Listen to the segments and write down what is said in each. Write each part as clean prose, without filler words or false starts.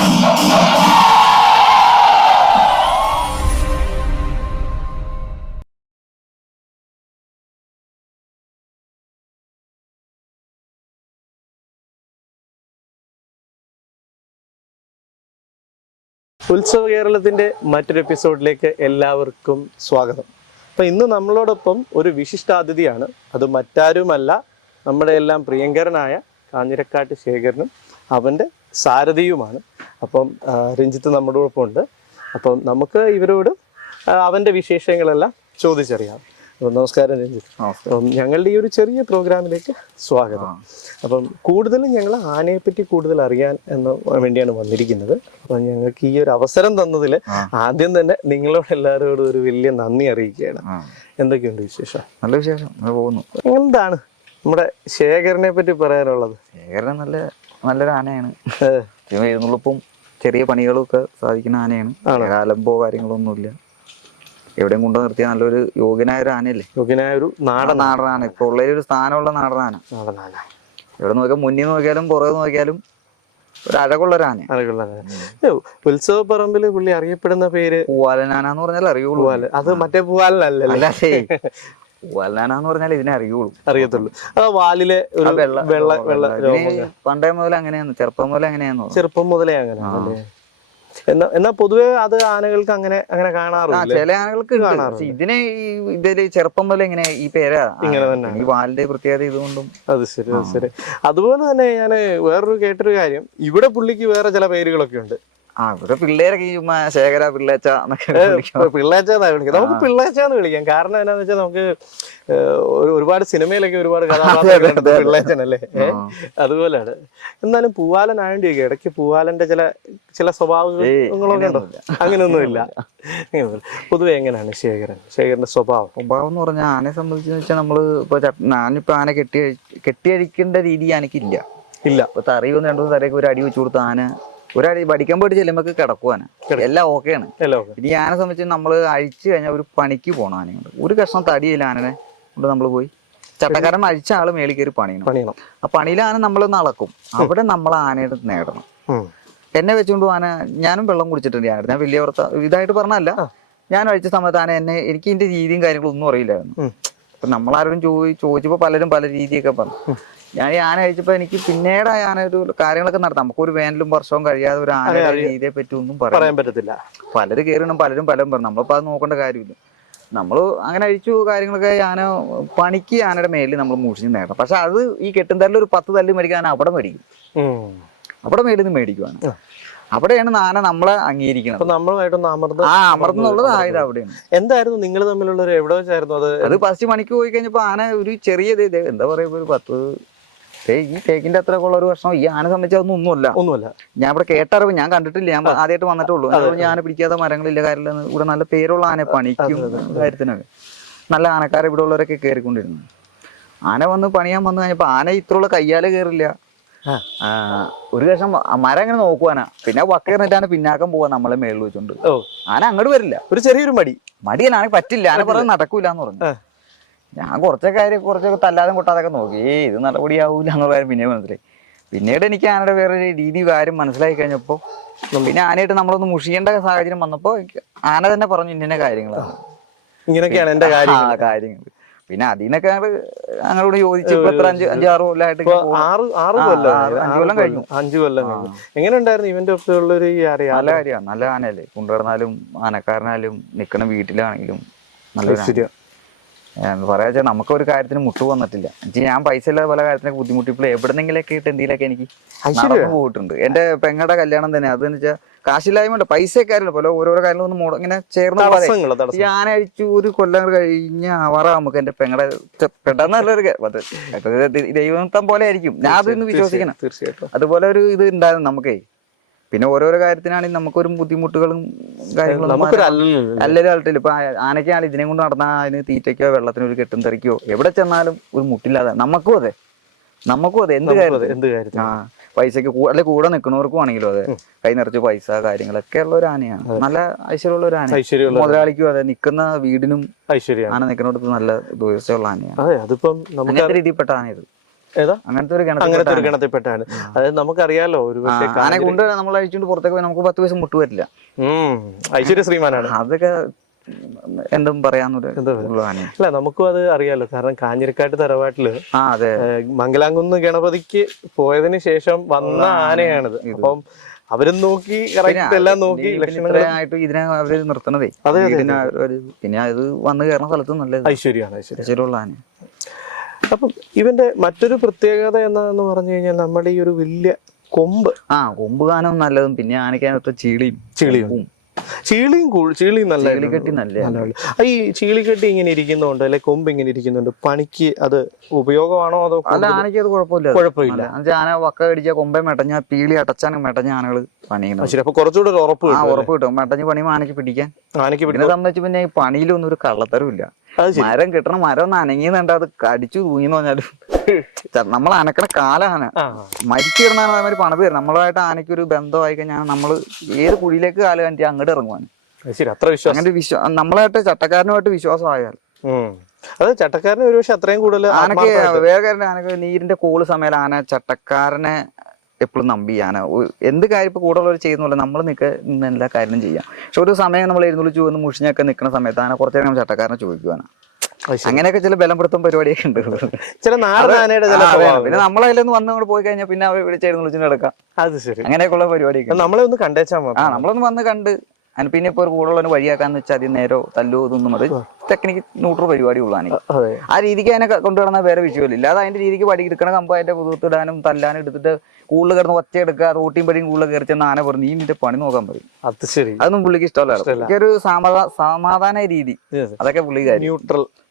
ഉത്സവ കേരളത്തിൻ്റെ മറ്റൊരു എപ്പിസോഡിലേക്ക് എല്ലാവർക്കും സ്വാഗതം. അപ്പോൾ ഇന്ന് നമ്മളോടൊപ്പം ഒരു വിശിഷ്ടാതിഥിയാണ്. അത് മറ്റാരുമല്ല, നമ്മുടെ എല്ലാം പ്രിയങ്കരനായ കാഞ്ഞിരക്കാട്ട് ശേഖരനും അവൻ്റെ സാരഥിയുമാണ്. അപ്പം രഞ്ജിത്ത് നമ്മളോടൊപ്പം ഉണ്ട്. അപ്പം നമുക്ക് ഇവരോട് അവൻ്റെ വിശേഷങ്ങളെല്ലാം ചോദിച്ചറിയാം. അപ്പം നമസ്കാരം രഞ്ജിത്ത്. അപ്പം ഞങ്ങളുടെ ഈ ഒരു ചെറിയ പ്രോഗ്രാമിലേക്ക് സ്വാഗതം. അപ്പം കൂടുതലും ഞങ്ങൾ ആനയെപ്പറ്റി കൂടുതൽ അറിയാൻ എന്ന് വേണ്ടിയാണ് വന്നിരിക്കുന്നത്. അപ്പം ഞങ്ങൾക്ക് ഈ ഒരു അവസരം തന്നതിൽ ആദ്യം തന്നെ നിങ്ങളോട് എല്ലാവരോടും ഒരു വലിയ നന്ദി അറിയിക്കുകയാണ്. എന്തൊക്കെയുണ്ട് വിശേഷം? നല്ല വിശേഷം, പോകുന്നു. എന്താണ് നമ്മുടെ ശേഖരനെ പറ്റി പറയാനുള്ളത്? ശേഖരൻ നല്ലൊരു ആനയാണ്. എഴുന്നള്ളിപ്പും ചെറിയ പണികളും ഒക്കെ സാധിക്കുന്ന ആനയാണ്. കാലമ്പോ കാര്യങ്ങളൊന്നുമില്ല. എവിടെയും കൊണ്ടു നിർത്തിയ നല്ലൊരു യോഗ്യനായ ഒരു ആനയല്ലേ? യോഗ്യനായ ഒരു നാടനാണ്. ഇപ്പൊ ഉള്ളൊരു സ്ഥാനമുള്ള നാടനാന. എവിടെ നോക്കിയാൽ മുന്നിൽ നോക്കിയാലും പുറകെ നോക്കിയാലും ഒരു അഴകുള്ളൊരാന. ഉത്സവ പറമ്പില് പുള്ളി അറിയപ്പെടുന്ന പേര് പൂവാലനാന്ന് പറഞ്ഞാൽ അറിയുള്ളൂ. അത് മറ്റേ പൂവാലനല്ലേ? പൂവാലനാന്ന് പറഞ്ഞാൽ ഇതിനെ അറിയത്തുള്ളൂ. അത് വാലിലെ ഒരു പണ്ടേ മുതൽ അങ്ങനെയാന്ന്, ചെറുപ്പം മുതലേ അങ്ങനെയാന്ന്. ചെറുപ്പം മുതലേ അങ്ങനെ. എന്നാ പൊതുവെ അത് ആനകൾക്ക് അങ്ങനെ കാണാറില്ല. ചില ആനകൾക്ക് ഇതിനെ ഇതില് ചെറുപ്പം പോലെ ഇങ്ങനെ ഈ പേരാ ഇങ്ങനെ തന്നെ. ഈ വാലിന്റെ പ്രത്യേകത ഇതുകൊണ്ടും. അത് ശരി. അതുപോലെ തന്നെ ഞാൻ വേറൊരു കേട്ടൊരു കാര്യം, ഇവിടെ പുള്ളിക്ക് വേറെ ചില പേരുകളൊക്കെ ഉണ്ട്. ഇവിടെ പിള്ളേരൊക്കെ ശേഖര പിള്ളേച്ച പിള്ളേച്ചെന്നാ വിളിക്കാം. നമുക്ക് പിള്ളേച്ചെന്ന് വിളിക്കാം. കാരണം എന്താന്ന് വെച്ചാൽ നമുക്ക് ഒരുപാട് സിനിമയിലൊക്കെ ഒരുപാട് കഥാപാത്രങ്ങളുണ്ട് പിള്ളേച്ചനല്ലേ. അതുപോലെയാണ്. എന്നാലും പൂവാലനായോണ്ട് ഇടയ്ക്ക് പൂവാലന്റെ ചില സ്വഭാവങ്ങളൊക്കെ ഉണ്ടോ? അങ്ങനെയൊന്നുമില്ല. പൊതുവെ എങ്ങനെയാണ് ശേഖരന്റെ സ്വഭാവം എന്ന് പറഞ്ഞാൽ ആനയെ സംബന്ധിച്ച് വെച്ചാൽ നമ്മള് ഞാനിപ്പോ ആന കെട്ടിയഴിക്കേണ്ട രീതി ആനക്കില്ല. ഇപ്പൊ തറിയൊന്ന് രണ്ടു തറയൊക്കെ ഒരു അടി വെച്ചു കൊടുത്ത ആന ഒരടി പഠിക്കാൻ പോയിട്ട് ചെല്ലുമ്പോ കിടക്കുവാന എല്ലാം ഓക്കെയാണ്. ഇനി ആനയെ സംബന്ധിച്ച് നമ്മള് അഴിച്ചു കഴിഞ്ഞാൽ ഒരു പണിക്ക് പോകണം. ആനയുണ്ട് ഒരു കഷ്ണം തടിയില്ല ആനനെ കൊണ്ട് നമ്മൾ പോയി ചട്ടക്കാരൻ അഴിച്ച ആള് മേളിൽ കയറി പണിയണം. ആ പണിയിൽ ആന നമ്മളൊന്ന് അളക്കും. അവിടെ നമ്മൾ ആനയുടെ നേടണം. എന്നെ വെച്ചുകൊണ്ട് ആന, ഞാനും വെള്ളം കുടിച്ചിട്ടുണ്ട്. ഞാൻ വലിയ ഇതായിട്ട് പറഞ്ഞല്ല, ഞാൻ അഴിച്ച സമയത്ത് ആന എനിക്ക് ഇതിന്റെ രീതിയും കാര്യങ്ങളും ഒന്നും അറിയില്ലായിരുന്നു. അപ്പൊ നമ്മളാരോടും ചോദിച്ചപ്പോ പലരും പല രീതിയൊക്കെ പറഞ്ഞു. ഞാൻ ഈ ആന കഴിച്ചപ്പോ എനിക്ക് പിന്നീട് ആന ഒരു കാര്യങ്ങളൊക്കെ നടത്താം. നമുക്കൊരു വേനലും വർഷവും കഴിയാതെ ഒരു ആനയുടെ രീതിയെ പറ്റി ഒന്നും പറയാൻ പറ്റത്തില്ല. പലരും കയറണം, പലരും പറഞ്ഞു. നമ്മളിപ്പോ അത് നോക്കേണ്ട കാര്യമില്ല. നമ്മള് അങ്ങനെ അഴിച്ചു കാര്യങ്ങളൊക്കെ ആന പണിക്ക് ആനയുടെ മേലിൽ നമ്മൾ മൂഷിച്ച് നേടണം. പക്ഷെ അത് ഈ കെട്ടുംതല്ലിൽ ഒരു 10 തല്ല് മേടിക്കാൻ അവിടെ മേടിക്കും. അവിടെ മേലിൽ നിന്ന് മേടിക്കുവാണ്. അവിടെയാണ് ആന നമ്മളെ അംഗീകരിക്കുന്നത്. അമർന്നുള്ളത് ആയത് അവിടെയാണ്. എന്തായിരുന്നു നിങ്ങൾ തമ്മിലുള്ള ഒരു എവിടെ വെച്ചായിരുന്നു അത് ഫസ്റ്റ് പണിക്ക് പോയി കഴിഞ്ഞപ്പോ ആന ഒരു ചെറിയ എന്താ പറയുക, ഒരു 10 ഈ തേക്കിന്റെ അത്ര ഉള്ള ഒരു വർഷം ഈ ആന സംബന്ധിച്ച് ഒന്നുമല്ല. ഞാൻ ഇവിടെ കേട്ടറിവ്, ഞാൻ കണ്ടിട്ടില്ല, ഞാൻ ആദ്യമായിട്ട് വന്നിട്ടുള്ളൂ. ഞാൻ പിടിക്കാത്ത മരങ്ങളില്ല കാര്യമില്ല. ഇവിടെ നല്ല പേരുള്ള ആന പണിക്കും കാര്യത്തിനൊക്കെ നല്ല ആനക്കാരെ ഇവിടെ ഉള്ളവരൊക്കെ കയറിക്കൊണ്ടിരുന്നു. ആന വന്ന് പണിയാൻ വന്നു കഴിഞ്ഞപ്പോ ആന ഇത്രയുള്ള കയ്യാലെ കയറില്ല. ഒരു കഷ്ണം മരം അങ്ങനെ നോക്കുവാനാ. പിന്നെ വക്കേറിട്ടാണ് പിന്നാക്കം പോവാ നമ്മളെ മേളിൽ വെച്ചോണ്ട്. ആന അങ്ങോട്ട് വരില്ല. ഒരു ചെറിയൊരു മടിയനാണെങ്കിൽ പറ്റില്ല. ആന പറഞ്ഞ് നടക്കൂല എന്ന് പറഞ്ഞു. ഞാൻ കുറച്ചൊക്കെ തല്ലാതെ കൊട്ടാതൊക്കെ നോക്കി. ഇത് നടപടിയാവൂല എന്നുള്ള കാര്യം പിന്നെ മനസ്സിലായി. പിന്നീട് എനിക്ക് ആനയുടെ വേറെ രീതി കാര്യം മനസ്സിലാക്കി കഴിഞ്ഞപ്പോ പിന്നെ ആനയായിട്ട് നമ്മളൊന്ന് മുഷിയേണ്ട സാഹചര്യം വന്നപ്പോ ആന തന്നെ പറഞ്ഞു ഇന്ന കാര്യങ്ങളാണ്, ഇങ്ങനെയൊക്കെയാണ് എന്റെ കാര്യങ്ങൾ. പിന്നെ അതിനൊക്കെ അങ്ങോട്ട് ചോദിച്ചു. ഇപ്പൊ എത്ര 5-6 കൊല്ലമായിട്ട് 5 കൊല്ലം കഴിഞ്ഞു. എങ്ങനെ ഉണ്ടായിരുന്നു ഇവന്റെ ഒപ്പമുള്ളൊരു? നല്ല കാര്യമാണ്. നല്ല ആനയല്ലേ. കൊണ്ടുവരുന്നാലും ആനക്കാരനായാലും നിക്കണ വീട്ടിലാണെങ്കിലും നല്ലൊരു പറയാ. നമുക്കൊരു കാര്യത്തിന് മുട്ടു വന്നിട്ടില്ല. ഞാൻ പൈസ ഇല്ലാതെ പല കാര്യത്തിനൊക്കെ ബുദ്ധിമുട്ടിപ്പോൾ എവിടെന്നെങ്കിലൊക്കെ ഇട്ട് എന്തെങ്കിലുമൊക്കെ എനിക്ക് പോയിട്ടുണ്ട്. എന്റെ പെങ്ങളുടെ കല്യാണം തന്നെ അതെന്ന് വെച്ചാൽ കാശില്ലായ്മ പൈസക്കാരില്ല പോലെ ഓരോരോ കാര്യങ്ങളൊന്നും ഇങ്ങനെ ചേർന്ന് ഈ ആന അഴിച്ചു ഒരു കൊല്ലം കഴിഞ്ഞ ആവാറാ നമുക്ക് എന്റെ പെങ്ങളുടെ പെട്ടെന്ന് നല്ലൊരു ദൈവത്തം പോലെ ആയിരിക്കും. ഞാൻ അതൊന്ന് വിശ്വസിക്കണം. അതുപോലെ ഒരു ഇത് ഉണ്ടായിരുന്നു നമുക്കേ. പിന്നെ ഓരോരോ കാര്യത്തിനാണെങ്കിൽ നമുക്കൊരു ബുദ്ധിമുട്ടുകളും കാര്യങ്ങളും അല്ലല്ലോ. ഇപ്പൊ ആനയ്ക്കാണ് ഇതിനെ കൊണ്ട് നടന്നാൽ അതിന് തീറ്റയ്ക്കോ വെള്ളത്തിനോ ഒരു കെട്ടും തെറിക്കോ എവിടെ ചെന്നാലും ഒരു മുട്ടില്ലാതെ നമുക്കും അതെ എന്ത് കാര്യം പൈസക്ക് അല്ലെ കൂടെ നിൽക്കുന്നവർക്കും ആണെങ്കിലും അതെ കൈ നിറച്ച് പൈസ കാര്യങ്ങളൊക്കെ ഉള്ള ഒരു ആനയാണ്. നല്ല ഐശ്വര്യമുള്ള ഒരു ആന. മുതലാളിക്കും അതെ നിൽക്കുന്ന വീടിനും ആന നിൽക്കുന്നിടത്ത് നല്ല ദൂരമുള്ള ആനയാണ്. അങ്ങനത്തെ രീതിയിൽപ്പെട്ട ആന ഇത്. ഏതാ അങ്ങനത്തെ ഒരു അങ്ങനത്തെ ഒരു ഗണത്തിൽപ്പെട്ടാണ്. അതായത് നമുക്കറിയാലോ ഒരു പക്ഷേ ആനെ കൊണ്ട് നമ്മൾ അഴിച്ചുകൊണ്ട് പുറത്തേക്ക് പോയി നമുക്ക് 10 പൈസ മുട്ട് വരില്ല. ഐശ്വര്യ ശ്രീമാനാണ്. അതൊക്കെ എന്തും പറയാന്നൊരു അല്ല നമുക്കും അത് അറിയാലോ. കാരണം കാഞ്ഞിരക്കാട്ട് തറവാട്ടില് അതെ മംഗലാംകുന്ന് ഗണപതിക്ക് പോയതിനു ശേഷം വന്ന ആനയാണിത്. അപ്പം അവരും നോക്കി കറക്റ്റ് എല്ലാം നോക്കി ലക്ഷണങ്ങളായിട്ട് ഇതിനെ അവര് നിർത്തണതേ. പിന്നെ അത് വന്ന് കയറുന്ന സ്ഥലത്ത് നല്ലത് ഐശ്വര്യമാണ്. ഐശ്വര്യമുള്ള ആന. അപ്പം ഇവന്റെ മറ്റൊരു പ്രത്യേകത എന്താന്ന് പറഞ്ഞു കഴിഞ്ഞാൽ നമ്മുടെ ഈ ഒരു വലിയ കൊമ്പ്. കൊമ്പ് കാനം നല്ലതും പിന്നെ ആനയ്ക്കകത്ത് ചീളിയും ചീളിയും നല്ല ചീളിക്കെട്ടി നല്ല. ഈ ചീളിക്കെട്ടി ഇങ്ങനെ ഇരിക്കുന്നുണ്ട് അല്ലെ കൊമ്പ് ഇങ്ങനെ ഇരിക്കുന്നുണ്ട്, പണിക്ക് അത് ഉപയോഗമാണോ അതോ? അല്ല, ആനയ്ക്ക് അത് കുഴപ്പമില്ല. ആന വക്ക കടിച്ച കൊമ്പെ മെട്ടഞ്ഞ പീളി അടച്ചാണ് മെട്ടഞ്ഞ ആനകള് പണിയുന്നത്. അപ്പൊ കുറച്ചുകൂടെ ഉറപ്പ് കിട്ടും. മെട്ടഞ്ഞ് പണിയുമ്പോൾ ആനയ്ക്ക് പിടിക്കാൻ. ഇതിനെ സംബന്ധിച്ച് പിന്നെ ഈ പണിയിലൊന്നും ഒരു കള്ളത്തരവില്ല. മരം കിട്ടണ മരം ഒന്ന് അനങ്ങിയെന്നുണ്ട് അത് കടിച്ചു തൂങ്ങിന്ന് പറഞ്ഞാലും നമ്മൾ അനക്കണ കാലാണ്. മരിച്ചു കിടന്നാണ് അതേമാതിരി പണിത് തരും. നമ്മളായിട്ട് ആനയ്ക്ക് ഒരു ബന്ധമായി കഴിഞ്ഞാൽ നമ്മള് ഏത് കുഴിയിലേക്ക് കാല് കണ്ടി അങ്ങോട്ട് ഇറങ്ങുവാൻ. അങ്ങനെ നമ്മളായിട്ട് ചട്ടക്കാരനുമായിട്ട് വിശ്വാസമായാൽ അത് ചട്ടക്കാരന് ഒരു പക്ഷെ അത്രയും കൂടുതൽ ആനക്ക് വേഗം ആനക്ക് നീരിന്റെ കോള് സമയം ആന ചട്ടക്കാരനെ എപ്പോഴും നമ്പി ആന എന്ത് കാര്യം ഇപ്പൊ കൂടെ ഉള്ളവർ ചെയ്യുന്നില്ല. നമ്മൾ നിൽക്കുന്ന എല്ലാ കാര്യങ്ങളും ചെയ്യാം. പക്ഷെ ഒരു സമയം നമ്മൾ എഴുന്നള്ളിച്ചു വന്ന് മുഷിഞ്ഞൊക്കെ നിൽക്കുന്ന സമയത്ത് ആന കുറച്ചു നേരം ചട്ടക്കാരനെ ചോദിക്കുവാണ്. അങ്ങനെയൊക്കെ ചില ബലപ്പെടുത്തും പരിപാടിയൊക്കെ ഉണ്ട്. പിന്നെ നമ്മളതിലൊന്ന് വന്ന് പോയി കഴിഞ്ഞാൽ പിന്നെ അവർ വിളിച്ചായിരുന്നു വിളിച്ചു കിടക്കാം. അങ്ങനെയൊക്കെയുള്ള പരിപാടിയൊക്കെ നമ്മളെ ഒന്ന് കണ്ടേച്ചാൽ നമ്മളൊന്ന് വന്ന് കണ്ട് പിന്നെ ഇപ്പൊ ഒരു കൂടുതൽ വഴിയാക്കാന്ന് വെച്ചാൽ അതിന് നേരോ തല്ലോ ഇതൊന്നും അത് ടെക്നിക്ക് ന്യൂട്രൽ പരിപാടി ഉള്ളതാണ്. ആ രീതിക്ക് അതിനെ കൊണ്ടുവരുന്ന വേറെ വിഷയമില്ല. ഇല്ലാതെ അതിന്റെ രീതിക്ക് വടി എടുക്കണ കമ്പ് അതിന്റെ പുതുത്തിടാനും തല്ലാനും എടുത്തിട്ട് കൂടുതൽ കിടന്ന് ഒച്ച എടുക്കുക, റോട്ടിയും പടിയും കൂടുതൽ കയറി ചെന്ന് ആന പറഞ്ഞു നീ നിന്റെ പണി നോക്കാൻ പറയും. അതൊന്നും പുള്ളിക്ക് ഇഷ്ടമല്ല. ഒരു സമാധാന രീതി അതൊക്കെ പുള്ളിക്ക്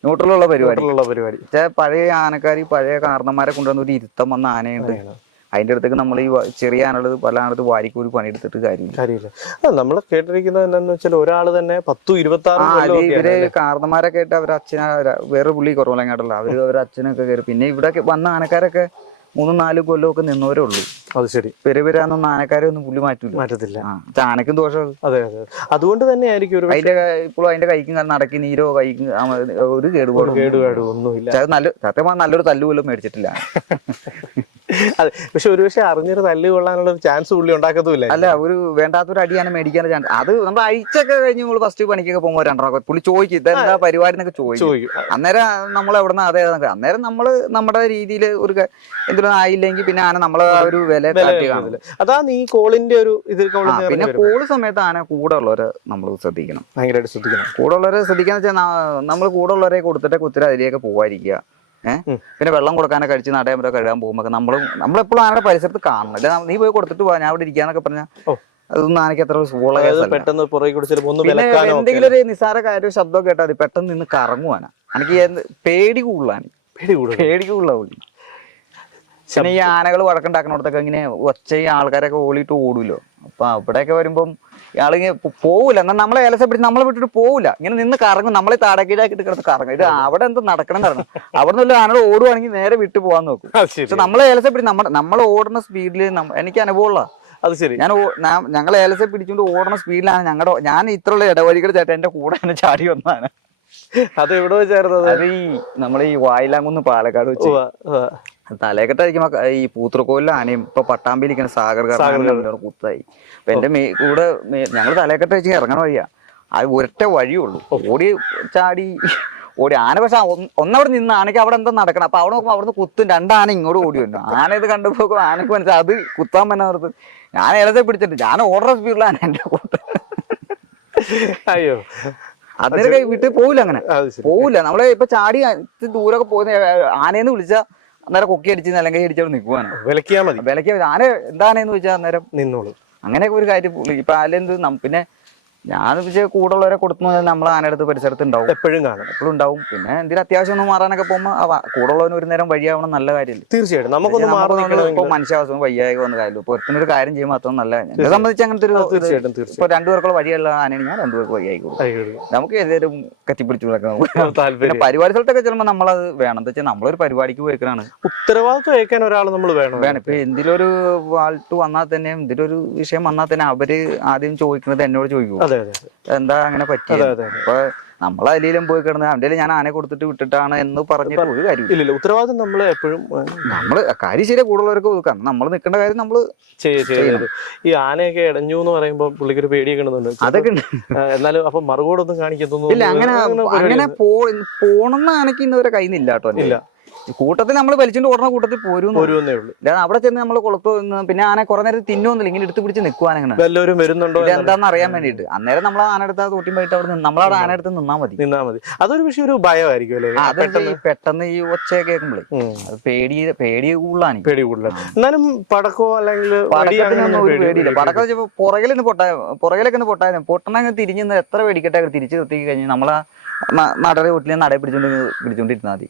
ന്യൂട്രലുള്ള പരിപാടി. പഴയ ആനക്കാർ പഴയ കാരണന്മാരെ കൊണ്ടുവന്ന ഒരു ഇരുത്തം വന്ന ആനയുണ്ട്. അതിന്റെ അടുത്തേക്ക് നമ്മൾ ഈ ചെറിയ ആനകള് പല ആനത്ത് വാരിക്കൂരി പണിയെടുത്തിട്ട് കാര്യമില്ല. നമ്മൾ കേട്ടിരിക്കുന്നത് എന്താണെന്ന് വെച്ചാൽ ഒരാള് തന്നെ 10-26 ഇവര് കാരണന്മാരൊക്കെ ആയിട്ട് അവരുടെ അച്ഛനെ വേറെ പുള്ളി കുറവല്ലങ്ങാട്ടല്ല അവരുടെ അച്ഛനൊക്കെ കയറി. പിന്നെ ഇവിടെ വന്ന ആനക്കാരൊക്കെ 3-4 കൊല്ലമൊക്കെ നിന്നവരേ ഉള്ളൂ. അത് ശരി. പെരുപെരാന്നൊന്നും ആനക്കാരെ ഒന്നും പുള്ളി മാറ്റത്തില്ല. ആനക്കും ദോഷം. അതെ അതുകൊണ്ട് തന്നെ ആയിരിക്കും ഇപ്പോഴും അതിന്റെ കൈക്കും നടക്കി നീരോ കൈക്കും ഒരു കേടുപാടും ഒന്നുമില്ല. സത്യമായി നല്ലൊരു തല്ലുപോലും മേടിച്ചിട്ടില്ല. അതെ, പക്ഷെ ഒരു പക്ഷെ അറിഞ്ഞൊരു തല്ല് കൊള്ളാനുള്ള ഒരു ചാൻസ് പുള്ളി ഉണ്ടാക്കത്തുമില്ല. അല്ല, ഒരു വേണ്ടാത്തൊരു അടിയാണ് മേടിക്കാൻ ചാൻസ്. അത് നമ്മൾ അഴിച്ചൊക്കെ കഴിഞ്ഞ് നമ്മൾ ഫസ്റ്റ് പണിക്കൊക്കെ പോകുമ്പോൾ 2 പുള്ളി ചോദിക്കും ഇതെന്താ പരിപാടി എന്നൊക്കെ ചോദിക്കും. അന്നേരം നമ്മൾ എവിടെ നിന്ന് അന്നേരം നമ്മള് നമ്മുടെ രീതിയിൽ ഒരു എന്തെങ്കിലും ആയില്ലെങ്കിൽ പിന്നെ ആന നമ്മളെ ഒരു വില കാണില്ല. അതാണ് ഈ കോളിന്റെ ഒരു ഇത്. പിന്നെ കോള് സമയത്ത് ആന കൂടെ ഉള്ളവരെ നമ്മൾ ശ്രദ്ധിക്കണം, ഭയങ്കരമായിട്ട് ശ്രദ്ധിക്കണം. കൂടെ ഉള്ളവരെ ശ്രദ്ധിക്കാന്ന് വെച്ചാൽ നമ്മൾ കൂടെ ഉള്ളവരെ കൊടുത്തിട്ട് കുത്തിരി അതിലേക്ക് പോവാതിരിക്കുക. പിന്നെ വെള്ളം കൊടുക്കാനൊക്കെ കഴിച്ച് നടയുമ്പോൾ കഴുകാൻ പോകുമ്പോൾ നമ്മളെപ്പോഴും ആനയുടെ പരിസരത്ത് കാണണം. അല്ലെ നീ പോയി കൊടുത്തിട്ട് പോവാ ഞാൻ ഇവിടെ ഇരിക്കാന്നൊക്കെ പറഞ്ഞാൽ അതൊന്നും ആനയ്ക്ക് അത്ര എന്തെങ്കിലും ഒരു നിസ്സാര കാര്യം ശബ്ദം കേട്ടാൽ മതി പെട്ടെന്ന് നിന്ന് കറങ്ങുവാന. എനിക്ക് പേടി കൂടുതലാണ്. പിന്നെ ഈ ആനകൾ വഴക്കുണ്ടാക്കണോടത്തൊക്കെ ഇങ്ങനെ ഒച്ചയും ആൾക്കാരൊക്കെ ഓടിയിട്ട് ഓടുമല്ലോ. അപ്പൊ അവിടെയൊക്കെ വരുമ്പം ഇയാളിങ്ങനെ പോവില്ല. എന്നാൽ നമ്മളെ ഏലസ പിടിച്ച് നമ്മളെ വിട്ടിട്ട് പോവില്ല. ഇങ്ങനെ നിന്ന് കറങ്ങും. നമ്മളെ താടക്കീഴാക്കിട്ട് കിടന്ന് കറങ്ങും. ഇത് അവിടെ എന്ത് നടക്കണം കറങ്ങും. അവിടെ നിന്നുള്ള ആനകൾ ഓടുവാണെങ്കിൽ നേരെ വിട്ടു പോകാൻ നോക്കും. പക്ഷെ നമ്മളെ ഏലസ പിടിച്ച് നമ്മൾ ഓടുന്ന സ്പീഡിൽ എനിക്ക് അനുഭവമുള്ള അത് ശരി. ഞങ്ങൾ ഏലസ പിടിച്ചുകൊണ്ട് ഓടുന്ന സ്പീഡിലാണ് ഞാൻ ഇത്രയുള്ള ഇടവഴികൾ ചേട്ടാ എന്റെ കൂടെ തന്നെ ചാടി വന്നതാണ്. അത് എവിടെ വെച്ചായിരുന്നത്? അത് നമ്മളെ ഈ വായിലാങ്കുന്ന് പാലക്കാട് വെച്ച് തലക്കെട്ടടിക്കുമ്പോ ഈ പൂത്രക്കോലിലെ ആനയും ഇപ്പൊ പട്ടാമ്പിയിലിരിക്കുന്ന സാഗർ കുത്തായി. അപ്പൊ എന്റെ കൂടെ ഞങ്ങള് തലക്കെട്ട് വെച്ച് ഇറങ്ങണ വഴിയാ. അത് ഒരൊറ്റ വഴിയുള്ളൂ. ഓടി ചാടി ആന. പക്ഷെ ഒന്നവിടെ നിന്ന് ആനയ്ക്ക് അവിടെ എന്താ നടക്കണം. അപ്പൊ അവിടെ നോക്കുമ്പോ അവിടുന്ന് കുത്തും. 2 ആന ഇങ്ങോട്ട് ഓടി വന്നു. ആന ഇത് കണ്ടപ്പോ ആനക്ക് മനസ്സിലായി അത് കുത്താൻ പറ്റുന്ന. ഞാൻ ഏലത്തെ പിടിച്ചിട്ട് ഞാൻ ഓർഡർ സ്പീഡിലാണ് എന്റെ കൂട്ട്. അയ്യോ, അതിനൊക്കെ വിട്ട് പോവില്ല. അങ്ങനെ പോവില്ല. നമ്മളെ ഇപ്പൊ ചാടി ദൂരമൊക്കെ പോകുന്ന ആനയെന്ന് വിളിച്ചാ അന്നേരം കൊക്കി അടിച്ച് നിലങ്കൈ അടിച്ചവിടെ നിൽക്കുവാണ്. വിലക്കിയാ ആന എന്താണെന്ന് ചോദിച്ചാൽ അന്നേരം നിന്നോളൂ. അങ്ങനെയൊക്കെ ഒരു കാര്യം. ഇപ്പൊ അതിലെന്ത് പിന്നെ ഞാൻ കൂടെ ഉള്ളവരെ കൊടുത്തു നമ്മൾ ആനടുത്ത് പരിസരത്ത് ഉണ്ടാവും. എപ്പോഴും ഉണ്ടാവും. പിന്നെ എന്തെങ്കിലും അത്യാവശ്യം ഒന്ന് മാറാനൊക്കെ പോകുമ്പോൾ കൂടെ ഉള്ളവന് ഒരു നേരം വഴിയാവണം. നല്ല കാര്യമില്ല. തീർച്ചയായിട്ടും നമുക്കൊന്ന് ഇപ്പൊ മനുഷ്യാവസ്ഥയും വയ്യായി വന്ന കാര്യം ഇപ്പൊ ഒരുത്തിനൊരു കാര്യം ചെയ്യുമ്പോൾ അത്ര നല്ല. എന്നെ സംബന്ധിച്ച് അങ്ങനത്തെ ഒരു ഇപ്പൊ 2 പേർക്കുള്ള വഴിയുള്ള ആനയാണ് ഞാൻ 2 പേർക്ക് വഴിയായി കൊടുക്കും. നമുക്ക് ഏതെങ്കിലും കെട്ടിപ്പിടിച്ചു കൊടുക്കണം. പരിപാടി സ്ഥലത്തൊക്കെ ചെല്ലുമ്പോൾ നമ്മളത് വേണം. എന്താ വെച്ചാൽ നമ്മളൊരു പരിപാടിക്ക് പോയിക്കാണ്. ഉത്തരവാദിത്വം വഹിക്കാൻ ഒരാൾ നമ്മൾ വേണം. ഇപ്പൊ എന്തെങ്കിലും ഒരു വാൾട്ട് വന്നാൽ തന്നെ എന്തെങ്കിലും ഒരു വിഷയം വന്നാൽ തന്നെ അവര് ആദ്യം ചോദിക്കുന്നത് എന്നോട് ചോദിക്കും എന്താ അങ്ങനെ പറ്റിയത്. അപ്പൊ നമ്മളതിലും പോയി കിടന്ന് അവന്റെ ഞാൻ ആനയെ കൊടുത്തിട്ട് വിട്ടിട്ടാണ് എന്ന് പറഞ്ഞിട്ട് ഒരു കാര്യം ഇല്ല ഉത്തരവാദിത്വം നമ്മൾ എപ്പോഴും നമ്മള് കാര്യം ശരിയാ കൂടുതലുള്ളവർക്ക് ഒതുക്കാം നമ്മൾ നിൽക്കേണ്ട കാര്യം നമ്മള് ചെയ്ത് ഈ ആനയൊക്കെ ഇടഞ്ഞു എന്ന് പറയുമ്പോൾ പുള്ളിക്ക് ഒരു പേടിയൊക്കെ ഉണ്ടെന്നുണ്ട് അതൊക്കെ ഉണ്ട്. എന്നാലും അപ്പൊ മറുകോടൊന്നും കാണിക്കത്തൊന്നും ഇല്ല അങ്ങനെ പോണെന്ന് ആനയ്ക്ക് ഇന്നവരെ കയ്യിൽ നിന്നില്ല കേട്ടോ. ഇല്ല, കൂട്ടത്തിൽ നമ്മൾ വലിച്ചുകൊണ്ട് ഓടുന്ന കൂട്ടത്തിൽ പോരുന്നേ ഉള്ളൂ. അവിടെ ചെന്ന് നമ്മൾ കുളത്ത് പിന്നെ ആന കുറെ നേരം തിന്നൊന്നുമില്ല, ഇങ്ങനെ എടുത്ത് പിടിച്ച് നിൽക്കുവാനങ്ങനെ എല്ലാവരും വരുന്നുണ്ടോ എന്താണെന്ന് അറിയാൻ വേണ്ടിട്ട്. അന്നേരം നമ്മൾ ആന എടുത്താൽ തോട്ടി പോയിട്ട് അവിടെ നമ്മളവിടെ ആന എടുത്ത് നിന്നാ മതി. അതൊരു പക്ഷേ ഒരു ഭയമായിരിക്കും അല്ലേ? പെട്ടെന്ന് ഈ ഒച്ച കേൾക്കുമ്പോഴേ അത് പേടി കൂടുതലാണ്. പേടി കൂടുതലാണ്. എന്നാലും പടക്കോ അല്ലെങ്കിൽ പടക്കത്തിനൊന്നും ഒരു പേടിയില്ല. പടക്കം വെച്ചപ്പോ പുറകിലൊക്കെ പൊട്ടാനും പൊട്ടണങ്ങ് തിരിഞ്ഞ് എത്ര പേടിക്കട്ടെ തിരിച്ച് നിർത്തി കഴിഞ്ഞാൽ നമ്മളാ നടയുടെ വീട്ടിൽ നടയെ പിടിച്ചോണ്ടിരുന്നാൽ മതി.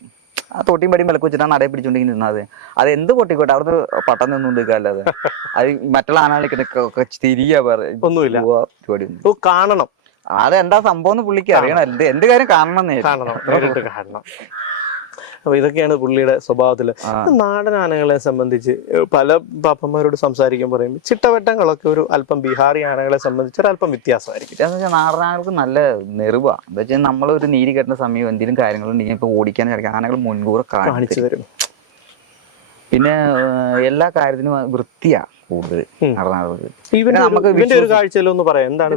ആ തോട്ടിയും പടിയും വിലക്ക് വെച്ചിട്ടാണ് നടയെ പിടിച്ചോണ്ടിങ്ങനെ ഇരുന്നത്. അത് എന്ത് പൊട്ടിക്കോട്ടെ അവിടുന്ന് പട്ടം നിന്നും നിൽക്കാല്ലാതെ അത് മറ്റുള്ള ആനകളൊക്കെ തിരിയാ ഒന്നുമില്ല പരിപാടി കാണണം. അതെന്താ സംഭവം എന്ന് പുള്ളിക്ക് അറിയണം. എന്ത് കാര്യം കാണണം. അപ്പൊ ഇതൊക്കെയാണ് പുള്ളിയുടെ സ്വഭാവത്തില്. നാടൻ ആനകളെ സംബന്ധിച്ച് പല പാപ്പന്മാരോട് സംസാരിക്കാൻ പറയുമ്പോൾ ചിട്ടവട്ടങ്ങളൊക്കെ ഒരു അല്പം ബീഹാറി ആനകളെ സംബന്ധിച്ച് ഒരല്പം വ്യത്യാസമായിരിക്കും. നാടൻ ആനകൾക്ക് നല്ല നെറിവാ. എന്താ വെച്ചാൽ നമ്മളൊരു നീതി കെട്ടുന്ന സമയം എന്തെങ്കിലും കാര്യങ്ങളുണ്ടെങ്കിൽ ഇപ്പൊ ഓടിക്കാൻ ആനകൾ മുൻകൂർ കാണിച്ചു തരും. പിന്നെ എല്ലാ കാര്യത്തിനും വൃത്തിയാ കൂടുതൽ ഇവന്റെ ഒരു കാഴ്ചയിലൊന്ന് പറയാം എന്താണ്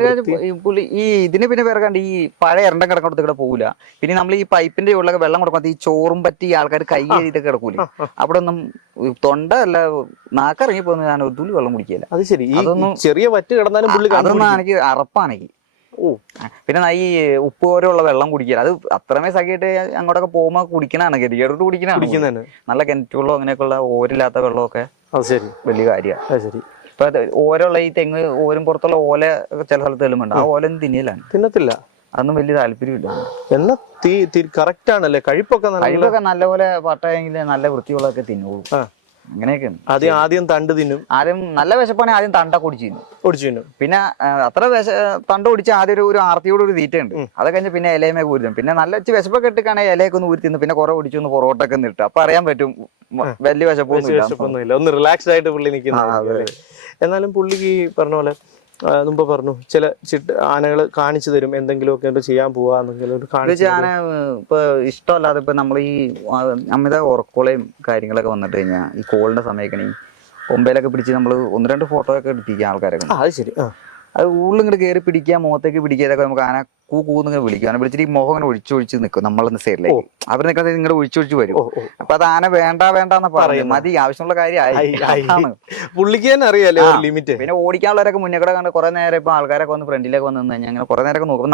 ഈ ഇതിന്. പിന്നെ വേറെ കണ്ട് ഈ പഴയ എരണ്ടം കിടക്കണത്ത് ഇവിടെ പോകൂല. പിന്നെ നമ്മൾ ഈ പൈപ്പിന്റെ ഉള്ള വെള്ളം കൊടുക്കാത്ത ഈ ചോറും പറ്റി ആൾക്കാർ കൈ എഴുതിയൊക്കെ കിടക്കൂലേ, അവിടെ ഒന്നും തൊണ്ട അല്ല നാക്കിറങ്ങി പോകുന്ന ഞാൻ ഒരു തുള്ളി വെള്ളം കുടിക്കില്ല. അത് ശരി. അതൊന്നും ചെറിയ വറ്റ് കിടന്നാലും അതൊന്നും എനിക്ക് അറപ്പാണെങ്കിൽ. പിന്നെ ഈ ഉപ്പ് പോലുള്ള വെള്ളം കുടിക്കുക അത് അത്രമേ സഖിയിട്ട് അങ്ങോട്ടൊക്കെ പോകുമ്പോ കുടിക്കണാണ്. ഗതികേടോട്ട് കുടിക്കണാണ്. നല്ല കിണറ്റുള്ളോ അങ്ങനെയൊക്കെയുള്ള ഓരില്ലാത്ത വെള്ളമൊക്കെ വലിയ കാര്യമാണ്. ഇപ്പൊ ഓരമുള്ള ഈ തെങ്ങ് ഓരും പുറത്തുള്ള ഓല ചില സ്ഥലത്ത് എല്ലുമുണ്ട്. ആ ഓല ഒന്നും തിന്നത്തില്ല. അതൊന്നും വലിയ താല്പര്യമില്ല. എന്നാ കറക്റ്റ് ആണല്ലേ? കഴിപ്പൊക്കെ നല്ലപോലെ പട്ടയെങ്കിൽ നല്ല വൃത്തിയുള്ളതൊക്കെ തിന്നോളൂ. അങ്ങനെയൊക്കെയാണ്. ആദ്യം തണ്ട് തിന്നും. ആദ്യം നല്ല വിശപ്പാണെങ്കിൽ ആദ്യം തണ്ട കുടിച്ചു. പിന്നെ അത്ര തണ്ട കുടിച്ച് ആദ്യം ഒരു ആർത്തിയോട് ഒരു തീറ്റ ഉണ്ട്. അത് കഴിഞ്ഞ് പിന്നെ ഇലയമേ കൂരി. പിന്നെ നല്ല വിശപ്പൊക്കെ ഇട്ടിക്കാണെങ്കിൽ ഇലയൊക്കെ ഒന്ന് ഊരി തിന്നു. പിന്നെ കുറെ കുടിച്ചു പൊറോട്ടൊക്കെ നിട്ട്. അപ്പൊ അറിയാൻ പറ്റും വലിയ വിശപ്പൊന്നുമില്ല. ഒന്ന് റിലാക്സ്ഡ് ആയിട്ട് പുള്ളി നിൽക്കുന്നു. എന്നാലും പുള്ളിക്ക് പറഞ്ഞ പോലെ മുമ്പ് പറഞ്ഞു ചില ആനകൾ കാണിച്ചു തരും എന്തെങ്കിലുമൊക്കെ ചെയ്യാൻ പോവാന്നെങ്കിലും. ആന ഇപ്പൊ ഇഷ്ടമല്ലാതെ ഇപ്പൊ നമ്മൾ ഈ അമിത ഉറക്കോളയും കാര്യങ്ങളൊക്കെ വന്നിട്ട് കഴിഞ്ഞാൽ ഈ കോളിന്റെ സമയക്കണി കൊമ്പയിലൊക്കെ പിടിച്ച് നമ്മൾ 1-2 ഫോട്ടോ ഒക്കെ എടുപ്പിക്കുക ആൾക്കാരൊക്കെ. അത് ശരി. അത് ഉള്ളിൽ ഇങ്ങോട്ട് കയറി പിടിക്കുക, മുഖത്തേക്ക് പിടിക്കുക. ഇതൊക്കെ നമുക്ക് ആന കൂന്നിങ്ങനെ വിളിക്കും. ആന വിളിച്ചിട്ട് ഈ മുഖം ഇങ്ങനെ ഒഴിച്ചൊഴിച്ച് നിൽക്കും നമ്മളെ സൈഡിലേക്ക്. അവർ നിൽക്കുന്നത് ഇങ്ങോട്ട് ഒഴിച്ചൊഴിച്ച് വരും. അപ്പൊ അത് ആന വേണ്ടെന്ന് പറയും. മതി, ആവശ്യമുള്ള കാര്യമാണ്. പുള്ളിക്ക് തന്നെ അറിയാലോ ലിമിറ്റ്. പിന്നെ ഓടിക്കാനുള്ളവരൊക്കെ മുന്നേ കൂടെ കണ്ട് കുറെ നേരം ഇപ്പൊ ആൾക്കാരൊക്കെ വന്ന് ഫ്രണ്ടിലേക്ക് വന്ന് നിന്ന് കഴിഞ്ഞാൽ അങ്ങനെ കുറെ നേരമൊക്കെ നോക്കും.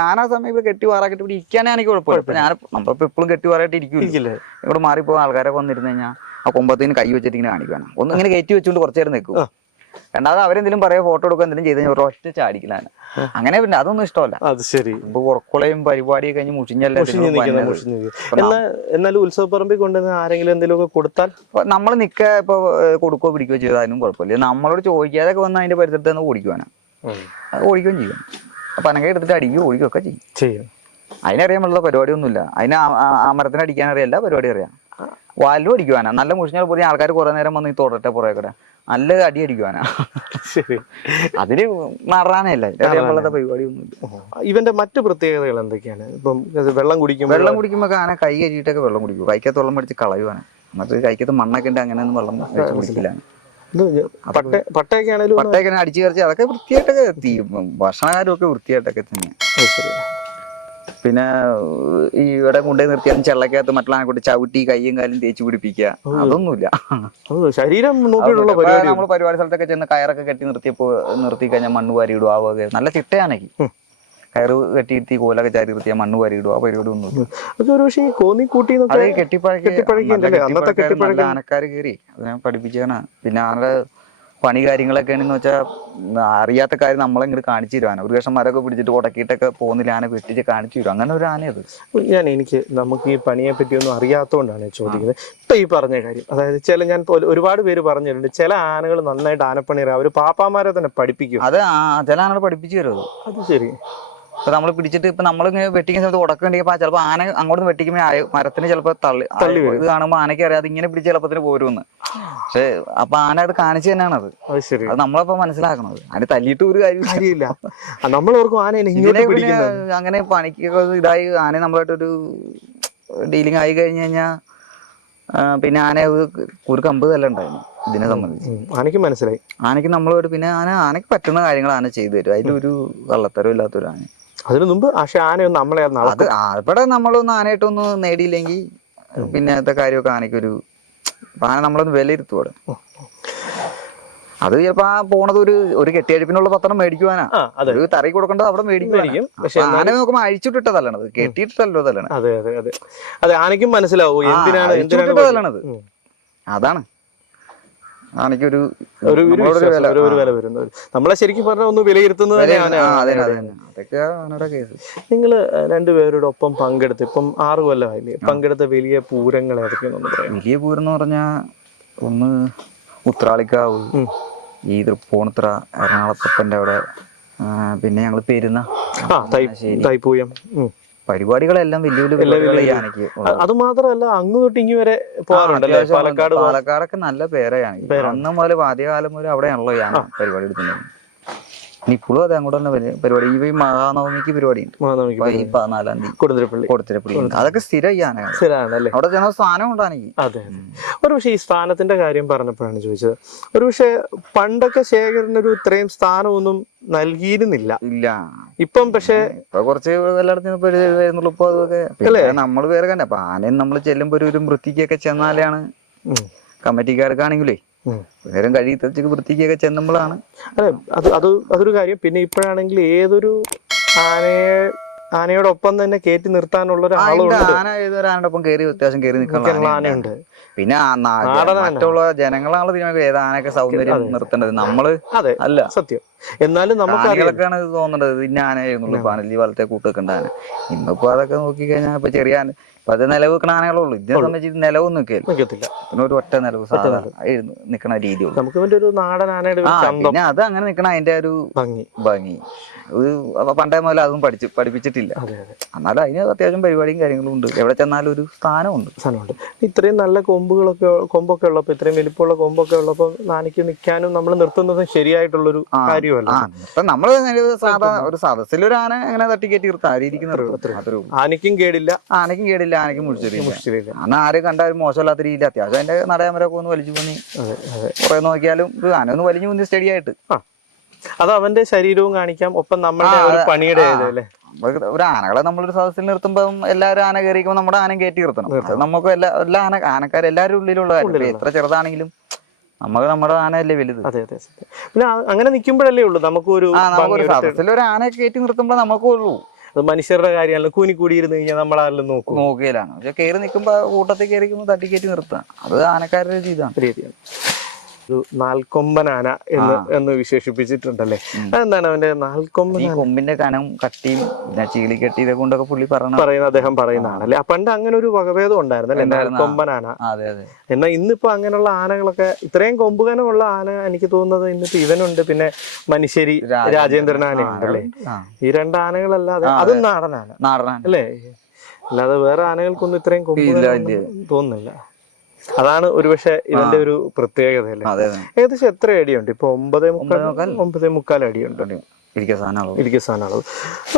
ഞാൻ ആ സമയം ഇവിടെ കെട്ടി വാറാക്കിട്ട് ഇവിടെ ഇരിക്കാനേ എനിക്ക് കുഴപ്പമില്ല. ഇപ്പൊ നമ്മളിപ്പോ എപ്പോഴും കെട്ടി വാറായിട്ട് ഇരിക്കില്ല. ഇവിടെ മാറിപ്പോ ആൾക്കാരൊക്കെ വന്നിരുന്നു കഴിഞ്ഞാൽ ആ കൊമ്പത്തിന് കൈ വെച്ചിട്ട് ഇങ്ങനെ കാണിക്കാണ്. ഒന്ന് ഇങ്ങനെ കയറ്റി വെച്ചുകൊണ്ട് കുറച്ചു നേരം നിൽക്കും. രണ്ടാമത് അവരെന്തെങ്കിലും പറയാ ഫോട്ടോ എടുക്കുക എന്തെങ്കിലും ചെയ്ത് കഴിഞ്ഞാൽ ഒറ്റ ചാടിക്കലാണ്. അങ്ങനെ പിന്നെ അതൊന്നും ഇഷ്ടമല്ല. അത് ശരി. ഇപ്പൊ ഉറക്കുളയും പരിപാടിയൊക്കെ കഴിഞ്ഞ് മുഷിഞ്ഞല്ലേ. എന്നാലും ഉത്സവപ്പറമ്പിൽ കൊണ്ടുവന്ന് ആരെങ്കിലും എന്തെങ്കിലും കൊടുത്താൽ നമ്മൾ നിക്ക ഇപ്പൊ കൊടുക്കുകയോ പിടിക്കുകയോ ചെയ്താലും കുഴപ്പമില്ല. നമ്മളോട് ചോദിക്കാതെ വന്ന് അതിന്റെ പരിസരത്ത് നിന്ന് ഓടിക്കുവാനാ. അത് ഓടിക്കുകയും ചെയ്യും. അപ്പൊ അനക്കെ എടുത്തിട്ട് അടിക്കുകയോ ഓടിക്കുകയൊക്കെ ചെയ്യും. അതിനറിയാൻ ഉള്ള പരിപാടിയൊന്നുമില്ല. അതിന് ആ മരത്തിന് അടിക്കാൻ അറിയാം, എല്ലാ പരിപാടി അറിയാം. വാലും അടിക്കുവാനാ. നല്ല മുഷിഞ്ഞാൽ പോലും ആൾക്കാർ കുറെ നേരം വന്ന് തൊടട്ടെ പുറകെ നല്ല അടി അടിക്കുവാനാ. അതിന് നടറാനല്ല അറിയാൻ പരിപാടിയൊന്നുമില്ല. ഇവന്റെ മറ്റു പ്രത്യേകതകൾ എന്തൊക്കെയാണ്? ഇപ്പം വെള്ളം കുടിക്കുമ്പോ ആന കൈ കഴുകിയിട്ടൊക്കെ വെള്ളം കുടിക്കും. കൈക്കകത്ത് വെള്ളം മേടിച്ച് കളയുവാണ്. മറ്റേ കൈക്കകത്ത് മണ്ണൊക്കെ ഉണ്ട്, അങ്ങനെയൊന്നും വെള്ളം കുടിക്കില്ല. പട്ടയൊക്കെ അടിച്ചു കയറിച്ച് അതൊക്കെ വൃത്തിയായിട്ടൊക്കെ ഭക്ഷണകാരും ഒക്കെ വൃത്തിയായിട്ടൊക്കെ തന്നെയാണ്. പിന്നെ ഈ ഇവിടെ കൊണ്ടുപോയി നിർത്തിയാലും ചെള്ളക്കകത്ത് മറ്റുള്ള ആനെ കൊണ്ട് ചവിട്ടി കയ്യും കാലും തേച്ച് പിടിപ്പിക്കുക, അതൊന്നുമില്ല. ശരീരം നമ്മൾ പരിപാടി സ്ഥലത്തൊക്കെ ചെന്ന് കയറൊക്കെ കെട്ടി നിർത്തി കഴിഞ്ഞാൽ മണ്ണ് വാരി ഇടുക. ആവുക നല്ല ചിട്ടയാണെങ്കിൽ കയറ് കെട്ടിയിരുത്തി കോലൊക്കെ ചാരി നിർത്തിയാൽ മണ്ണ് വാരി ഇടുക. ആ പരിപാടി ഒന്നും അത് കെട്ടിപ്പഴക്കി ആനക്കാര് കയറി അതിനെ പഠിപ്പിച്ചാണ്. പിന്നെ ആനയുടെ പണി കാര്യങ്ങളൊക്കെയാണെന്ന് വെച്ചാൽ അറിയാത്ത കാര്യം നമ്മളിങ്ങോട്ട് കാണിച്ചു തരും. ആന ഒരു കഷ്ണന്മാരൊക്കെ പിടിച്ചിട്ട് ഉടക്കിയിട്ടൊക്കെ പോകുന്നില്ല, ആന വെട്ടിച്ച് കാണിച്ചു തരും. അങ്ങനെ ഒരു ആനയത്. നമുക്ക് ഈ പണിയെ പറ്റിയൊന്നും അറിയാത്തതുകൊണ്ടാണ് ചോദിക്കുന്നത്. ഇപ്പൊ ഈ പറഞ്ഞ കാര്യം, അതായത് ഞാൻ ഒരുപാട് പേര് പറഞ്ഞിട്ടുണ്ട് ചില ആനകൾ നന്നായിട്ട് ആനപ്പണി അറിയാം, അവര് പാപ്പാമാരെ തന്നെ പഠിപ്പിക്കും. അത് ചില ആനകൾ പഠിപ്പിച്ചു തരും. അത് ശരി. ഇപ്പൊ നമ്മൾ പിടിച്ചിട്ട് ഇപ്പൊ നമ്മളിങ്ങനെ വെട്ടിക്കുന്ന സമയത്ത് ഉടക്കണ്ടെങ്കിൽ ചിലപ്പോൾ ആന അങ്ങോട്ട് വെട്ടിക്കുമ്പോൾ മരത്തിന് ചിലപ്പോൾ തള്ളി ഇത് കാണുമ്പോൾ ആനയ്ക്ക് അറിയാതെ ഇങ്ങനെ പിടിച്ച് ചിലപ്പത്തിന് പോരുമെന്ന്. പക്ഷെ അപ്പൊ ആന അത് കാണിച്ചു തന്നെയാണ് അത് നമ്മളപ്പോ മനസ്സിലാക്കണത്. ആന തല്ലിയിട്ട് ഒരു കാര്യമില്ല. അങ്ങനെ പണിക്കൊക്കെ ഇതായി ആന നമ്മളായിട്ടൊരു ഡീലിംഗ് ആയി കഴിഞ്ഞു കഴിഞ്ഞാൽ പിന്നെ ആന ഒരു കമ്പ് തല്ല ഉണ്ടായിരുന്നു ഇതിനെ സംബന്ധിച്ച്. ആനയ്ക്ക് മനസ്സിലായി. ആനയ്ക്ക് നമ്മളോട് പിന്നെ ആനയ്ക്ക് പറ്റുന്ന കാര്യങ്ങൾ ആന ചെയ്തു തരും. അതിലൊരു കള്ളത്തരം ഇല്ലാത്തൊരു ആന. അതിനു മുമ്പ് പക്ഷെ ആനയൊന്നും നമ്മളെ അത് അവിടെ നമ്മളൊന്നും ആനയായിട്ടൊന്നും നേടിയില്ലെങ്കിൽ പിന്നെ അങ്ങനത്തെ കാര്യമൊക്കെ ആനയ്ക്കൊരു ആന നമ്മളൊന്ന് വിലയിരുത്തുവാണ്. അത് ചിലപ്പോ പോണത് ഒരു കെട്ടിയഴിപ്പിനുള്ള പത്രം മേടിക്കുവാനാ, ഒരു തറി കൊടുക്കേണ്ടത് അവിടെ മേടിക്കും. പക്ഷെ ആന നോക്കുമ്പോ അഴിച്ചിട്ടിട്ടതല്ലണത്, കെട്ടിയിട്ടല്ലോ തല്ലണത്. അതെ അതെ അതെ അതെ ആനയ്ക്കും മനസ്സിലാവും തല്ലണത്. അതാണ് ആനയ്ക്കൊരു വില വരുന്നത്. നമ്മളെ ശരിക്കും പറഞ്ഞ ഒന്ന് വിലയിരുത്തുന്നത്. നിങ്ങൾ രണ്ടുപേരുടെ ഒപ്പം പങ്കെടുത്ത് ഇപ്പം 6 കൊല്ലമായില്ലേ, പങ്കെടുത്ത വലിയ പൂരങ്ങൾ ഏതൊക്കെയാണെന്ന് പറയാം? വലിയ പൂരം എന്ന് പറഞ്ഞാ ഒന്ന് ഉത്രാളിക്കാവ്, ഈ തൃപ്പൂണിത്തുറ, എറണാകുളത്തപ്പൻ്റെ അവിടെ, പിന്നെ ഞങ്ങൾ പെരുന്ന തൈപ്പൂയം പരിപാടികളെല്ലാം വലിയ ആനയ്ക്ക്. അത് മാത്രമല്ല അങ്ങ് തൊട്ട് ഇങ്ങ് വരെ പോകാറുണ്ടല്ലേ? പാലക്കാടൊക്കെ നല്ല പേരാണ്. അന്ന് മുതൽ ആദ്യകാലം മുതൽ അവിടെയാണല്ലോ ഈ ആന പരിപാടി എടുക്കുന്നത്. ഇപ്പോഴും അതെ അങ്ങോട്ട് തന്നെ പരിപാടി. ഈ മഹാനവമിക്ക് പരിപാടി ഉണ്ട്, ഈ 14-ാം തീയതി കൊടുത്തിരപ്പള്ളി. അതൊക്കെ സ്ഥിരം ഈ ആനയാണ്. അവിടെ ചെന്ന സ്ഥാനം ഉണ്ടാണെങ്കിൽ. അതെ. ഒരു പക്ഷേ ഈ സ്ഥാനത്തിന്റെ കാര്യം പറഞ്ഞപ്പോഴാണ് ചോദിച്ചത്. ഒരു പക്ഷെ പണ്ടൊക്കെ ശേഖരനൊരു ഇത്രയും സ്ഥാനമൊന്നും നൽകിയിരുന്നില്ല. ഇല്ല. ഇപ്പം പക്ഷെ കുറച്ച് എല്ലായിടത്തും ഇപ്പൊ അതൊക്കെ നമ്മള് വേറെ കണ്ട. അപ്പൊ ആനയും നമ്മൾ ചെല്ലുമ്പോ ഒരു വൃത്തിക്കൊക്കെ ചെന്നാലാണ് കമ്മിറ്റിക്കാർക്കാണെങ്കിലേ നേരം കഴി തെച്ച് വൃത്തിക്കൊക്കെ ചെന്നുമ്പോഴാണ്. അതെ, അതൊരു കാര്യം. പിന്നെ ഇപ്പോഴാണെങ്കിൽ ഏതൊരു ആനയോടൊപ്പം തന്നെ കയറ്റി നിർത്താനുള്ള ആനയോടൊപ്പം കയറി അത്യാവശ്യം കയറി നിൽക്കുന്ന ആനയുണ്ട്. പിന്നെ മറ്റുള്ള ജനങ്ങളാണ് തീരുമാനിക്കുക ഏത് ആനയൊക്കെ സൗന്ദര്യം നിർത്തേണ്ടത്. നമ്മള് അല്ല സത്യം. എന്നാലും നമുക്ക് ആനകൾക്കാണ് ഇത് തോന്നുന്നത് ഇന്ന ആനയായിരുന്നു ഇപ്പൊ ഈ വലത്തെ കൂട്ടൊക്കെ ആന. ഇന്നിപ്പോ അതൊക്കെ നോക്കിക്കഴിഞ്ഞാൽ ഇപ്പൊ ചെറിയ ആന ഇപ്പൊ അത് നിലവ് വെക്കണ ആനകളുള്ളൂ. ഇതിനെ സംബന്ധിച്ച് നിലവും നിൽക്കില്ല. പിന്നെ ഒരു ഒറ്റ നിലവ് സാധാരണ നിൽക്കണ രീതിയുള്ളൂ. പിന്നെ അത് അങ്ങനെ നിൽക്കണ അതിന്റെ ഒരു ഭംഗി പണ്ടേ മുതൽ അതൊന്നും പഠിപ്പിച്ചിട്ടില്ല. എന്നാലും അതിന് അത്യാവശ്യം പരിപാടിയും കാര്യങ്ങളും ഉണ്ട്. എവിടെ ചെന്നാലും ഒരു സ്ഥാനമുണ്ട്. ഇത്രയും നല്ല കൊമ്പൊക്കെ ഉള്ളപ്പോ, ഇത്രയും വലിപ്പമുള്ള കൊമ്പൊക്കെ ഉള്ളപ്പോ ആനയ്ക്ക് നിൽക്കാനും നമ്മൾ നിർത്തുന്നതും ശരിയായിട്ടുള്ളൊരു കാര്യമല്ല. ഇപ്പൊ നമ്മള് സാധാരണ ഒരു സദസ്സിൽ ഒരു ആന അങ്ങനെ തട്ടിക്കയറ്റി നിർത്താം, ആ രീതിക്ക് നിർത്തും. ആനയ്ക്കും കേടില്ല, ആനയ്ക്കും മുഴിച്ചില്ല. അന്ന് ആരും കണ്ട ഒരു മോശമില്ലാത്ത രീതിയിൽ അത്യാവശ്യം അതിന്റെ നടയാമരൊക്കെ ഒന്ന് വലിച്ചു പോന്നി കുറെ നോക്കിയാലും ആന ഒന്ന് വലിഞ്ഞു പോന്നി സ്റ്റഡി ആയിട്ട്. അത് അവന്റെ ശരീരവും കാണിക്കാം, ഒപ്പം നമ്മുടെ പണിയുടെ ഒരു ആനകളെ നമ്മളൊരു സദസ്സിൽ നിർത്തുമ്പോൾ എല്ലാവരും ആന കയറിക്കുമ്പോൾ നമ്മുടെ ആനയും കയറ്റി നിർത്തണം. നമുക്ക് എല്ലാ ആനക്കാരെല്ലാവരും ഉള്ളിലുള്ള കാര്യം. എത്ര ചെറുതാണെങ്കിലും നമുക്ക് നമ്മുടെ ആനയല്ലേ വലുത്. അതെ അതെ. പിന്നെ അങ്ങനെ നിൽക്കുമ്പോഴല്ലേ ഉള്ളൂ നമുക്കൊരു സദസ്സിൽ ഒരു ആനയെ കയറ്റി നിർത്തുമ്പോൾ നമുക്കേ ഉള്ളൂ. അത് മനുഷ്യരുടെ കാര്യമല്ല, കൂനിക്കൂടിയിരുന്ന് കഴിഞ്ഞാൽ നമ്മളാരെല്ലാം നോക്കിയാലാണ്. പക്ഷെ കയറി നിൽക്കുമ്പോൾ കൂട്ടത്തിൽ കയറിക്കുമ്പോൾ തട്ടിക്കയറ്റി നിർത്താം. അത് ആനക്കാരുടെ രീതിയാണ്. ഒരു നാൽക്കൊമ്പൻ ആന എന്ന് വിശേഷിപ്പിച്ചിട്ടുണ്ടല്ലേ? അതെന്താണ് അവന്റെ നാൽക്കൊമ്പൻ? ഈ കൊമ്പിന്റെ കനം കട്ടിയും ചീളിക്കെട്ടി ഇതൊക്കെ കൊണ്ടൊക്കെ പുള്ളി അദ്ദേഹം പറയുന്നതാണല്ലേ. പണ്ട് അങ്ങനെ ഒരു വകഭേദം ഉണ്ടായിരുന്നല്ലേ, നാൽക്കൊമ്പൻ ആന. എന്നാൽ ഇന്നിപ്പോ അങ്ങനെയുള്ള ആനകളൊക്കെ ഇത്രയും കൊമ്പുകനമുള്ള ആന എനിക്ക് തോന്നുന്നത് ഇന്നിപ്പോ ഇവനുണ്ട്, പിന്നെ മനുഷ്യരി രാജേന്ദ്രൻ ആനയുണ്ടല്ലേ. ഈ 2 ആനകളല്ലാതെ അതും നാടനാന അല്ലേ. അല്ലാതെ വേറെ ആനകൾക്കൊന്നും ഇത്രയും കൊമ്പുകനം തോന്നുന്നില്ല. അതാണ് ഒരുപക്ഷെ ഇതിന്റെ ഒരു പ്രത്യേകത അല്ലേ. ഏകദേശം എത്ര അടിയുണ്ട് ഇപ്പൊ? 9.25 അടിയുണ്ട് ഇരിക്കസ്ഥാനളവ്.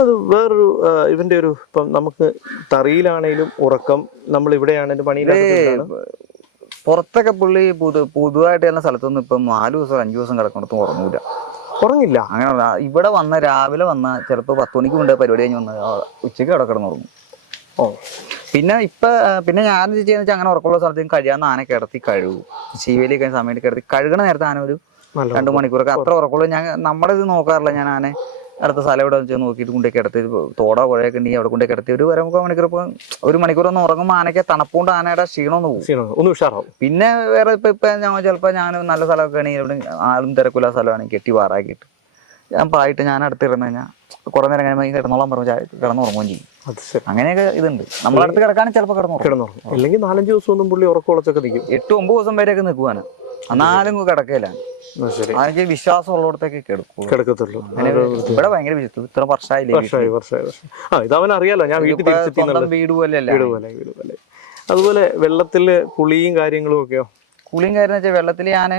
അത് വേറൊരു ഇവന്റെ ഒരു ഇപ്പം നമുക്ക് തറിയിലാണേലും ഉറക്കം, നമ്മൾ ഇവിടെയാണേലും പണിയിലാണ്. പുറത്തൊക്കെ പുള്ളി പുതുതായിട്ട് എല്ലാ സ്ഥലത്തൊന്നും ഇപ്പം 4 ദിവസം 5 ദിവസം കിടക്കണത്തും ഉറങ്ങില്ല. അങ്ങനെ ഇവിടെ രാവിലെ വന്ന ചിലപ്പോ 10 മണിക്ക് കൊണ്ട് പരിപാടി കഴിഞ്ഞ് വന്ന ഉച്ചയ്ക്ക് അവിടെ കിടന്നുറങ്ങും. പിന്നെ ഞാൻ ചെയ്യുന്ന വെച്ചാൽ അങ്ങനെ ഉറക്കമുള്ള സ്ഥലത്തേക്ക് കഴിയാവുന്ന ആന കിടത്തി കഴുകും. ശീവേലി കഴിഞ്ഞ സമയത്ത് കിടത്തി കഴുകണ നേരത്തെ ആന ഒരു 2 മണിക്കൂറൊക്കെ അത്ര ഉറക്കമുള്ളൂ. നമ്മളിത് നോക്കാറില്ല. ഞാൻ ആനെ അടുത്ത സ്ഥലം ഇവിടെ വെച്ച് നോക്കിയിട്ട് കൊണ്ടേ കിടത്തി തോടോ പുഴയൊക്കെ ഉണ്ടെങ്കിൽ അവിടെ കൊണ്ടേ കിടത്തി ഒരു 1 മണിക്കൂർ 1 മണിക്കൂറൊന്നും ഉറങ്ങുമ്പോൾ ആനയ്ക്ക് തണുപ്പുകൊണ്ട് ആനയുടെ ക്ഷീണമൊന്നും പോകും. പിന്നെ വേറെ ഇപ്പൊ ഞാൻ നല്ല സ്ഥലമൊക്കെ ആണെങ്കിൽ ഇവിടെ ആളും തിരക്കില്ല സ്ഥലമാണെങ്കിൽ കെട്ടി വാറാക്കിയിട്ട് ഞാൻ പായിട്ട് ഞാൻ അടുത്തിരുന്ന് കഴിഞ്ഞാൽ കുറെ നേരം കഴിയുമ്പോൾ കിടന്നോളാൻ പറഞ്ഞു കിടന്നുറങ്ങുകയും ചെയ്യും. അങ്ങനെയൊക്കെ ഇതുണ്ട്. നമ്മളടുത്ത് കിടക്കാനും ചിലപ്പോൾ കിടന്നുറങ്ങും. അല്ലെങ്കിൽ 4-5 ദിവസം ഒന്നും പുള്ളി ഉറക്കമുളച്ചൊക്കെ നിൽക്കും. 8-9 ദിവസം വരെയൊക്കെ നിൽക്കുവാണ്. എന്നാലും കിടക്കില്ല. ശരി, അതെനിക്ക് വിശ്വാസം ഉള്ളിടത്തേക്ക് കിടക്കത്തുള്ളൂ. ഇവിടെ ഭയങ്കര വിശ്വസം. ഇത്ര വർഷമായില്ലേ. ഇത് അവൻ അറിയാലോ, ഞാൻ വീട്ടിൽ സ്വന്തം വീട് പോലെയല്ല. വീട് പോലെ. അതുപോലെ വെള്ളത്തില് കുളിയും കാര്യങ്ങളും ഒക്കെയോ? കുളിയും കാര്യം വെച്ചാൽ വെള്ളത്തിൽ ഞാൻ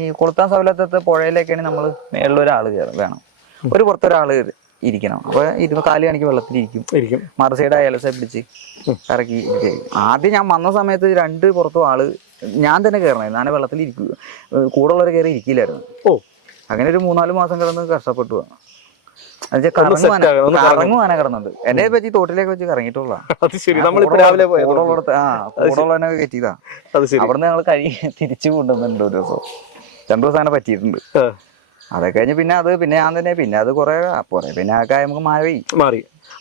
ഈ കൊളുത്താൻ സൗകര്യത്തെ പുഴയിലേക്കാണ് നമ്മൾ മേളിലൊരാൾ വേണം, ഒരു പുറത്തൊരാള് ഇരിക്കണം. അപ്പൊ ഇരുന്ന് കാല് കാണിക്ക് വെള്ളത്തിലിരിക്കും, മറു സൈഡ് അയലസ പിടിച്ച് ഇറക്കി. ആദ്യം ഞാൻ വന്ന സമയത്ത് 2 പുറത്തും ആള് ഞാൻ തന്നെ കയറണമായിരുന്നു. ഞാൻ വെള്ളത്തിൽ ഇരിക്കുക, കൂടെ ഉള്ളവർ കയറി ഇരിക്കില്ലായിരുന്നു. അങ്ങനെ ഒരു 3-4 മാസം കിടന്ന് കഷ്ടപ്പെട്ടു. കറങ്ങുവാനാ കിടന്നത്. എന്റെ പറ്റി തോട്ടിലേക്ക് വെച്ച് കറങ്ങിയിട്ടുള്ള കൂടെയുള്ളവനൊക്കെ കയറ്റിയതാ. അവിടുന്ന് ഞങ്ങൾ തിരിച്ചു കൊണ്ടുവന്നിട്ടുണ്ട്. ഒരു ദിവസം 2 ദിവസം അങ്ങനെ പറ്റിയിട്ടുണ്ട്. അതൊക്കെ കഴിഞ്ഞ് പിന്നെ ഞാൻ തന്നെ അത് കുറെ പിന്നെ ആക്കെ നമുക്ക് മാറി.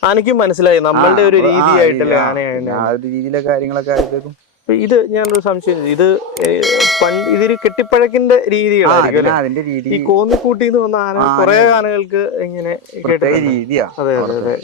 ആനയ്ക്കും മനസ്സിലായി നമ്മളുടെ ഒരു രീതിയായിട്ടല്ലേ ആ ഒരു രീതിയിലെ കാര്യങ്ങളൊക്കെ ആയപ്പോഴേക്കും. ഇത് ഞാനൊരു സംശയം, ഇതൊരു കെട്ടിപ്പഴക്കിന്റെ രീതികളായിരിക്കും അതിന്റെ രീതി. ഈ കോന്നിക്കൂട്ടിന്ന് വന്ന ആന കുറെ ആനകൾക്ക് ഇങ്ങനെ രീതിയാ. അതെ അതെ അതെ.